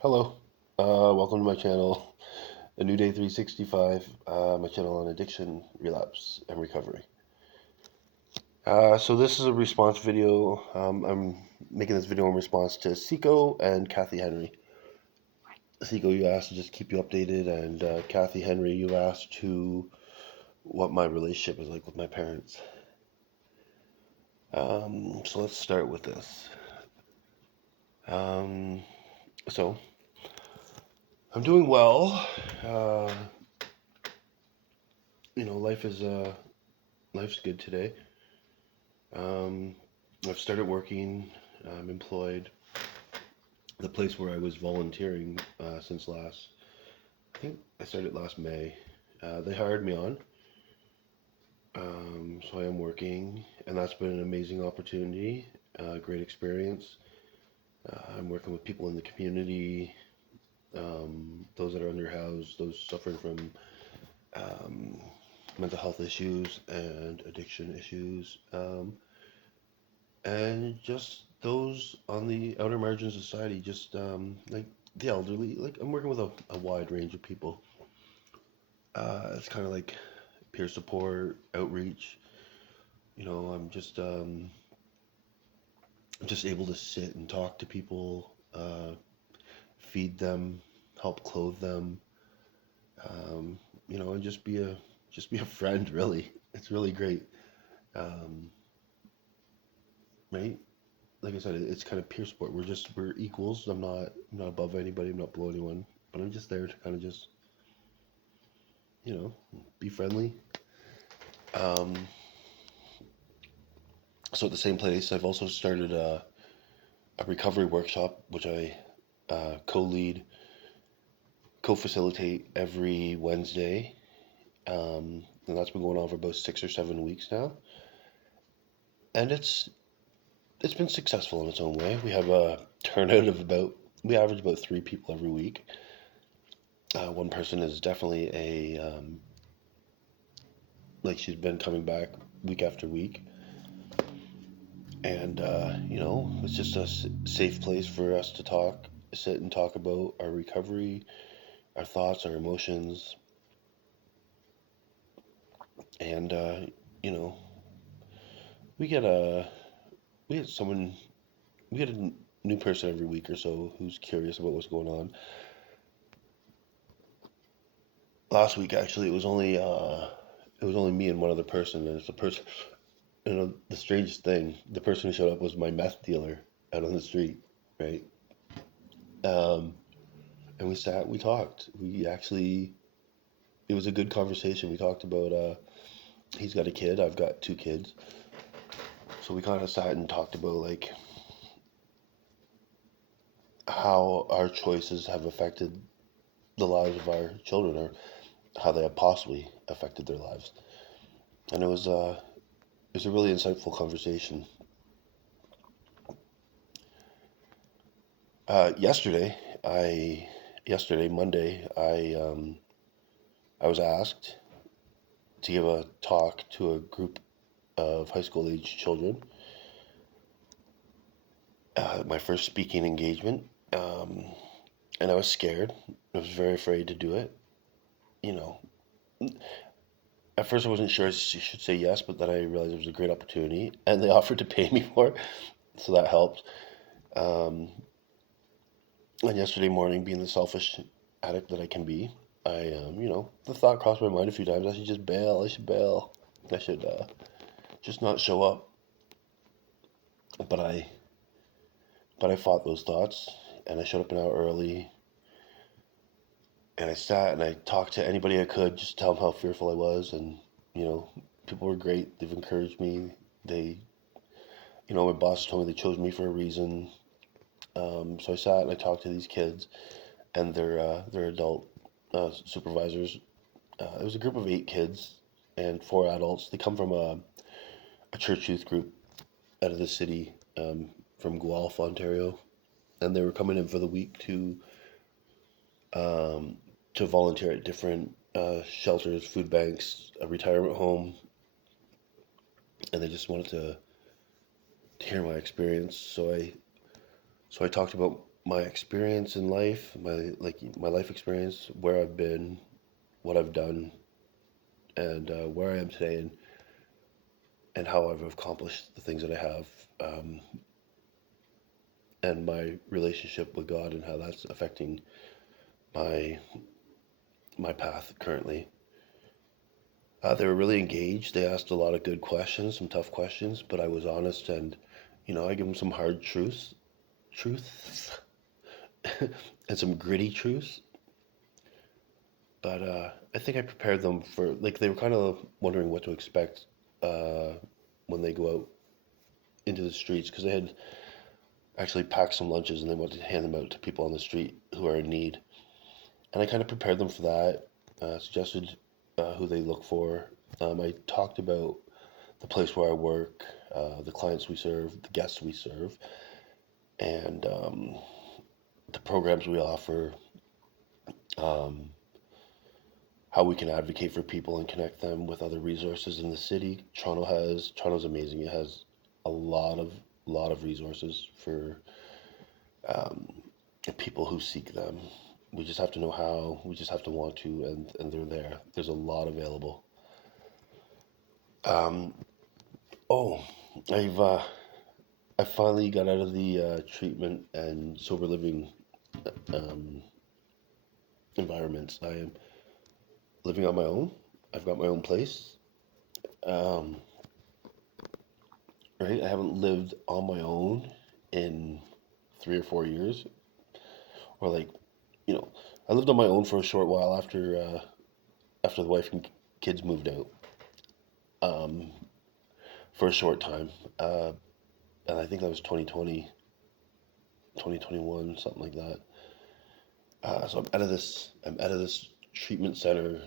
Hello, welcome to my channel, A New Day 365, my channel on addiction, relapse, and recovery. So this is a response video. I'm making this video in response to Seko and Kathy Henry. Seko, you asked to just keep you updated, and Kathy Henry, you asked to what my relationship is like with my parents. So let's start with this. Um, so I'm doing well. Uh, life's good today. Um, I've started working. I'm employed. The place where I was volunteering since I think I started last May. They hired me on, so I am working, and that's been an amazing opportunity, great experience. I'm working with people in the community, those that are underhoused, those suffering from um, mental health issues and addiction issues. And just those on the outer margins of society, just like the elderly. Like I'm working with a wide range of people. It's kind of like peer support, outreach. I'm just able to sit and talk to people, feed them, help clothe them, um, and just be a friend. Really, it's really great, um, right? Like I said, it's kind of peer support. We're equals. I'm not above anybody. I'm not below anyone. But I'm just there to kind of just you know be friendly. Um, so at the same place, I've also started a recovery workshop, which I co-lead, co-facilitate every Wednesday, and that's been going on for about 6 or 7 weeks now. And it's been successful in its own way. We have a turnout of we average about 3 people every week. One person is definitely a like she's been coming back week after week, and it's just a safe place for us to sit and talk about our recovery, our thoughts, our emotions, and you know, we get a we get someone we get a new person every week or so who's curious about what's going on. Last week, actually, it was only me and one other person, and it's the person. The strangest thing, the person who showed up was my meth dealer out on the street, right? Um, and we sat, we talked. It was a good conversation. We talked about, he's got a kid, I've got 2 kids. So we kind of sat and talked about like how our choices have affected the lives of our children, or how they have possibly affected their lives. And it was a really insightful conversation. Uh, yesterday, I, yesterday, Monday, I was asked to give a talk to a group of high school age children. My first speaking engagement, um, and I was scared. I was very afraid to do it. You know, at first I wasn't sure I should say yes, but then I realized it was a great opportunity, and they offered to pay me for it, so that helped. Um, and yesterday morning, being the selfish addict that I can be, the thought crossed my mind a few times. I should just bail. I should bail. I should just not show up. But I fought those thoughts, and I showed up an hour early, and I sat and I talked to anybody I could, just to tell them how fearful I was. And you know, people were great. They've encouraged me. My boss told me they chose me for a reason. So I sat and I talked to these kids and their adult supervisors. It was a group of 8 kids and 4 adults. They come from a church youth group out of the city, from Guelph, Ontario, and they were coming in for the week um, to volunteer at different shelters, food banks, a retirement home, and they just wanted to hear my experience. So I talked about my experience in life, my life experience, where I've been, what I've done, and where I am today, and how I've accomplished the things that I have, um, and my relationship with God and how that's affecting my my path currently. They were really engaged. They asked a lot of good questions, some tough questions, but I was honest and, I give them some hard truths, and some gritty truths. But I think I prepared them for, like, they were kind of wondering what to expect uh, when they go out into the streets, because they had actually packed some lunches and they wanted to hand them out to people on the street who are in need. And I kind of prepared them for that, suggested who they look for. I talked about the place where I work, the clients we serve, the guests we serve, and the programs we offer, um, how we can advocate for people and connect them with other resources in the city. Toronto's amazing. It has a lot of resources for um, people who seek them. We just have to know how. We just have to want to, and they're there. There's a lot available. Um, oh, I've I finally got out of the treatment and sober living um, environments. I am living on my own. I've got my own place. Um, right? I haven't lived on my own in 3 or 4 years, or like, you know, I lived on my own for a short while after the wife and kids moved out. Um, for a short time, and I think that was 2020, 2021, something like that. So I'm out of this treatment center,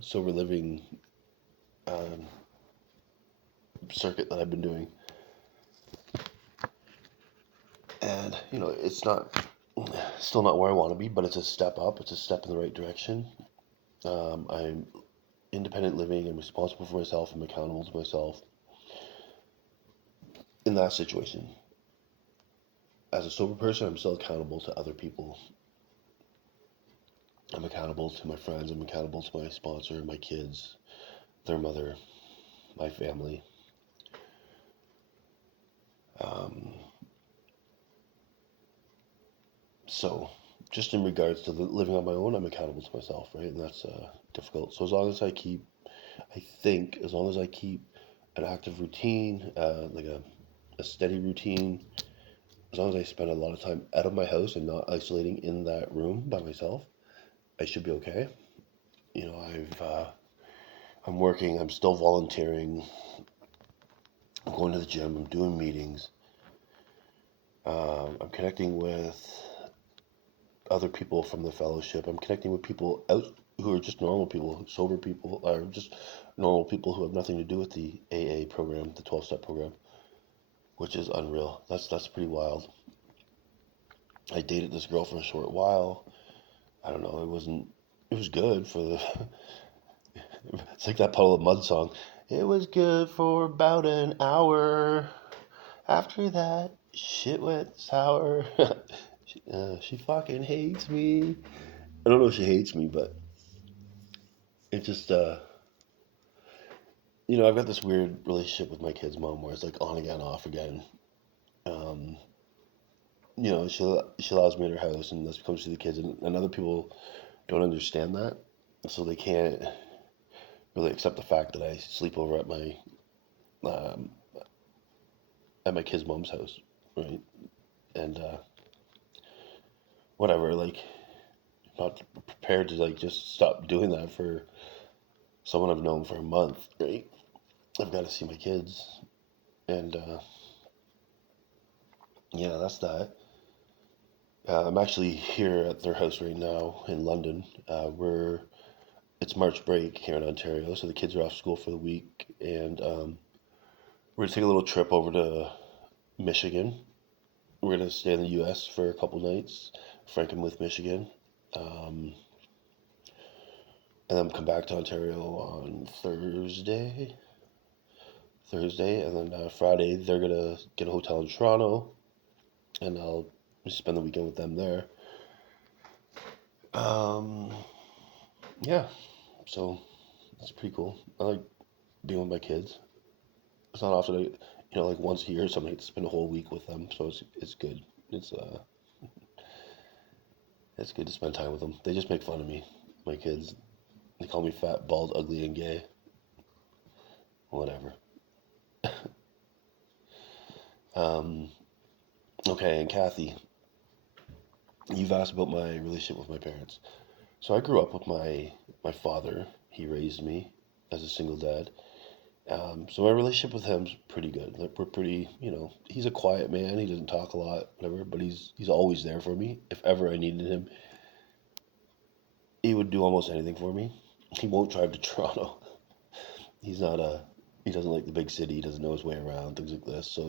sober living um, circuit that I've been doing, and it's not still not where I want to be, but it's a step up. It's a step in the right direction. I'm independent living. I'm responsible for myself. I'm accountable to myself. In that situation, as a sober person, I'm still accountable to other people. I'm accountable to my friends. I'm accountable to my sponsor, my kids, their mother, my family. Um, so, just in regards to living on my own, I'm accountable to myself, right? And that's difficult. So, I think, as long as I keep an active routine, like a steady routine, as long as I spend a lot of time out of my house and not isolating in that room by myself, I should be okay. I'm working, I'm still volunteering, I'm going to the gym, I'm doing meetings, I'm connecting with other people from the fellowship. I'm connecting with people out who are just normal people, sober people, or just normal people who have nothing to do with the AA program, the 12-step program, which is unreal. That's pretty wild. I dated this girl for a short while. I don't know. It was good for the. It's like that Puddle of Mud song. It was good for about an hour. After that, shit went sour. She fucking hates me. I don't know if she hates me, but it just I've got this weird relationship with my kid's mom where it's like on again, off again. Um, she allows me at her house and this comes to the kids, and other people don't understand that, so they can't really accept the fact that I sleep over um, at my kid's mom's house, right? And whatever, like, I'm not prepared to like just stop doing that for someone I've known for a month, right? I've got to see my kids, and yeah, that's that. I'm actually here at their house right now in London. It's March break here in Ontario, so the kids are off school for the week, and we're gonna take a little trip over to Michigan. We're gonna stay in the U.S. for a couple nights, Frankenmuth, Michigan, um, and then come back to Ontario on Thursday. And then Friday they're gonna get a hotel in Toronto, and I'll spend the weekend with them there. Um, yeah, so it's pretty cool. I like being with my kids. It's not often, like once a year, somebody gets to spend a whole week with them, so it's good. It's uh, it's good to spend time with them. They just make fun of me, my kids. They call me fat, bald, ugly, and gay. Whatever. Um, okay, and Kathy, you've asked about my relationship with my parents. So I grew up with my father. He raised me as a single dad. So my relationship with him's pretty good. Like we're pretty, he's a quiet man. He doesn't talk a lot, whatever. But he's always there for me. If ever I needed him, he would do almost anything for me. He won't drive to Toronto. He's not a. He doesn't like the big city. He doesn't know his way around, things like this. So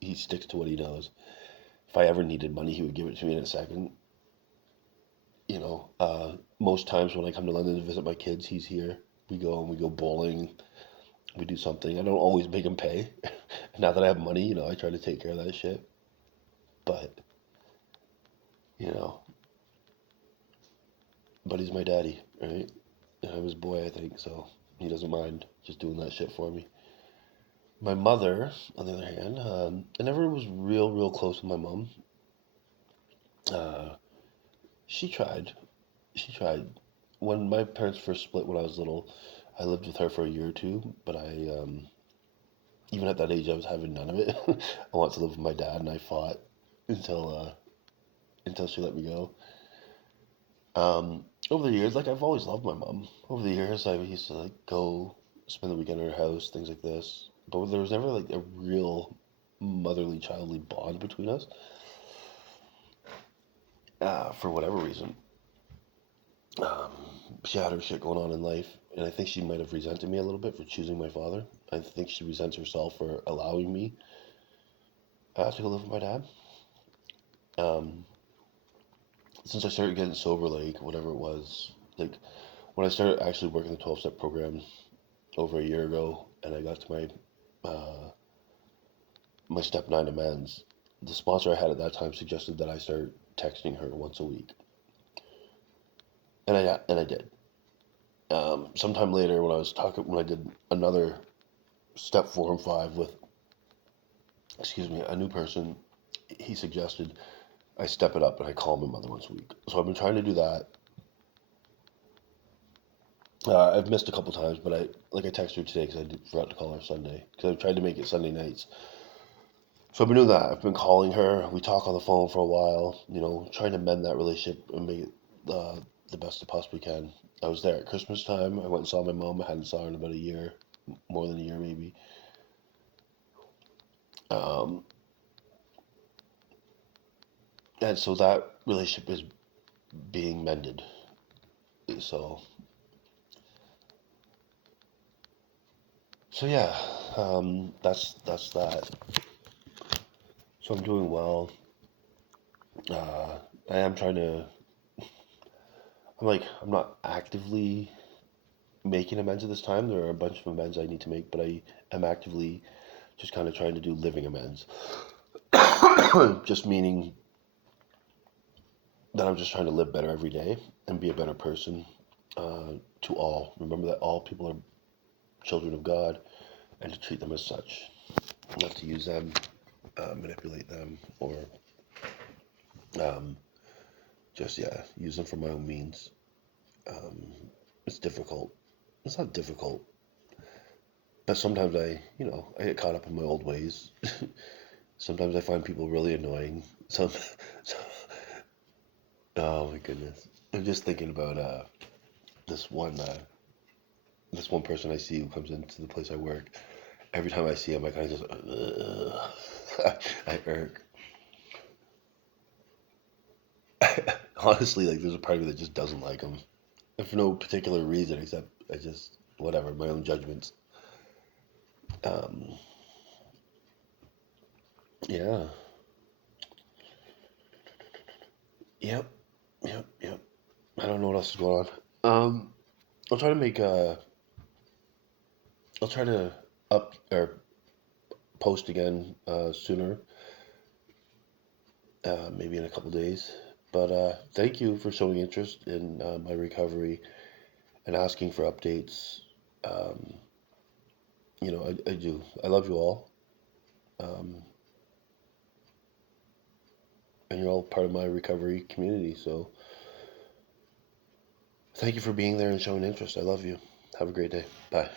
he sticks to what he knows. If I ever needed money, he would give it to me in a second. Most times when I come to London to visit my kids, he's here. We go bowling. We do something. I don't always make him pay. Now that I have money, I try to take care of that shit. But you know, but he's my daddy, right? And I'm his boy, I think. So he doesn't mind just doing that shit for me. My mother, on the other hand, I never was real close with my mom. Uh, she tried. She tried. When my parents first split when I was little, I lived with her for a year or two, but even at that age, I was having none of it. I wanted to live with my dad, and I fought until she let me go. Over the years, like I've always loved my mom. Over the years, I used to like go spend the weekend at her house, things like this. But there was never like a real motherly childly bond between us, for whatever reason. Um, she had her shit going on in life, and I think she might have resented me a little bit for choosing my father. I think she resents herself for allowing me to go live with my dad. Um, since I started getting sober, like whatever it was, like when I started actually working the 12-step program over a year ago, and I got to my step 9 amends, the sponsor I had at that time suggested that I start texting her once a week, and I did. Sometime later, when I did another step 4 and 5 with, excuse me, a new person, he suggested I step it up and I call my mother once a week. So I've been trying to do that. I've missed a couple times, but I texted her today because forgot to call her Sunday because I tried to make it Sunday nights. So I've been doing that. I've been calling her. We talk on the phone for a while. Trying to mend that relationship and make it the best I possibly can. I was there at Christmas time. I went and saw my mom. I hadn't saw her in about a year, more than a year maybe. Um, and so that relationship is being mended. So yeah, that's that. So I'm doing well. Uh, I am trying to. I'm not actively making amends at this time. There are a bunch of amends I need to make, but I am actively just kind of trying to do living amends. Just meaning that I'm just trying to live better every day and be a better person to all. Remember that all people are children of God and to treat them as such, not to use them, manipulate them, or um, just, yeah, use them for my own means. Um, it's difficult. It's not difficult, but sometimes I get caught up in my old ways. Sometimes I find people really annoying. Some oh my goodness. I'm just thinking about this one uh, this one person I see who comes into the place I work. Every time I see him, I kind of just I irk. Honestly, like there's a part of me that just doesn't like him, and for no particular reason except I just whatever my own judgments. Um, yeah, yep, yep. I don't know what else is going on. I'll try to make I'll try to up or post again sooner. maybe in a couple days. But thank you for showing interest in my recovery and asking for updates. Um, I do. I love you all, um, and you're all part of my recovery community. So thank you for being there and showing interest. I love you. Have a great day. Bye.